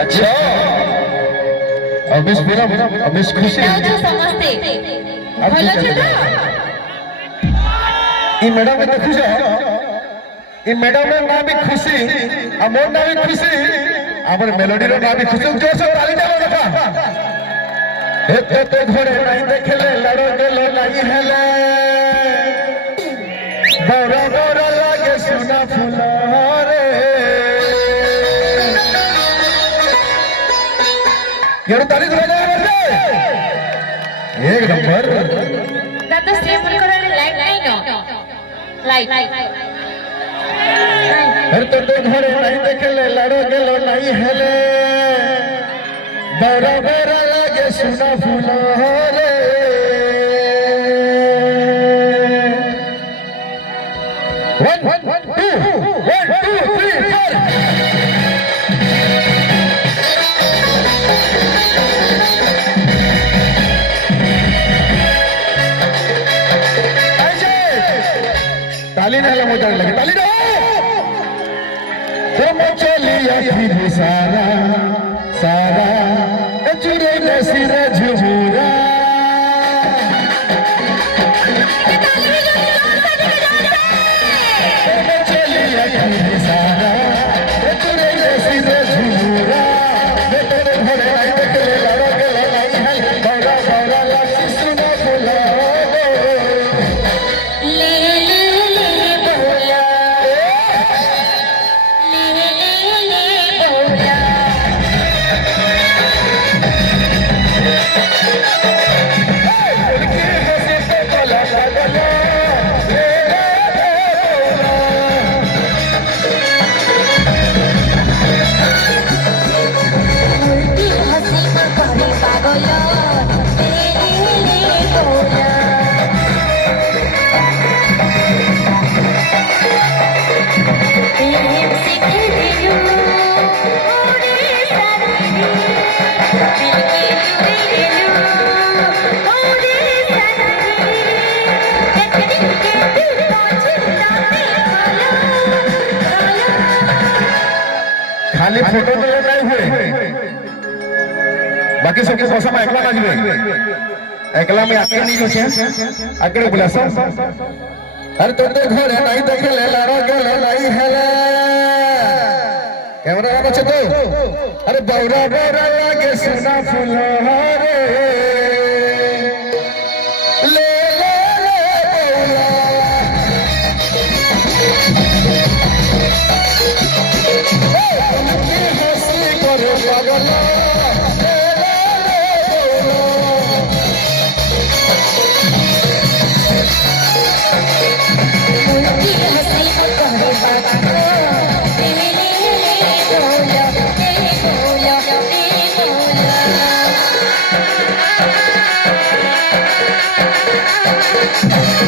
अच्छा अमिश खुशी समझते भलो छे तो ई मैडम देखु छ ई मैडम रो नाम भी खुशी आ मोर नाम भी खुशी हमर मेलोडी रो नाम भी खुशी जोर से ताली चलो देखा एते तो घोड़े नहीं देखले लड़ो गेलो नहीं हेले बड़ा बड़ा लागे सुना फूला रे यार ताली बजा एक नंबर दादा सेम करे लाइट नहीं नो लाइट हर तो घोड़े नहीं देखले लड़ो गेलो नहीं हेले बड़ा बड़ा लागे सुना फूला रे One, two, 3, 4 ताली नहीं मोटर लगे ताली दो तुम चलिया फिर सारा सारा चुरे में सिरे झुमुरा चलिया फिर सारा चुरे में सिरे झुमुरा बेटे घोड़े नहीं देखले लड़ो गेलो नहीं है बड़ा बड़ा लागी सुना फूला खाली फोटो तो नहीं हुए बाकी सबके भाषा में एकला नाचबे एकला में आके नहीं होछे आके बोला सब अरे तो घरे नहीं देखले लारो गेलो नहीं हेले कैमरा वाला छे तो अरे बौरा बौरा लागे सुना फूलो रे ले ले ले बौरा हंसी करो पागल Thank you.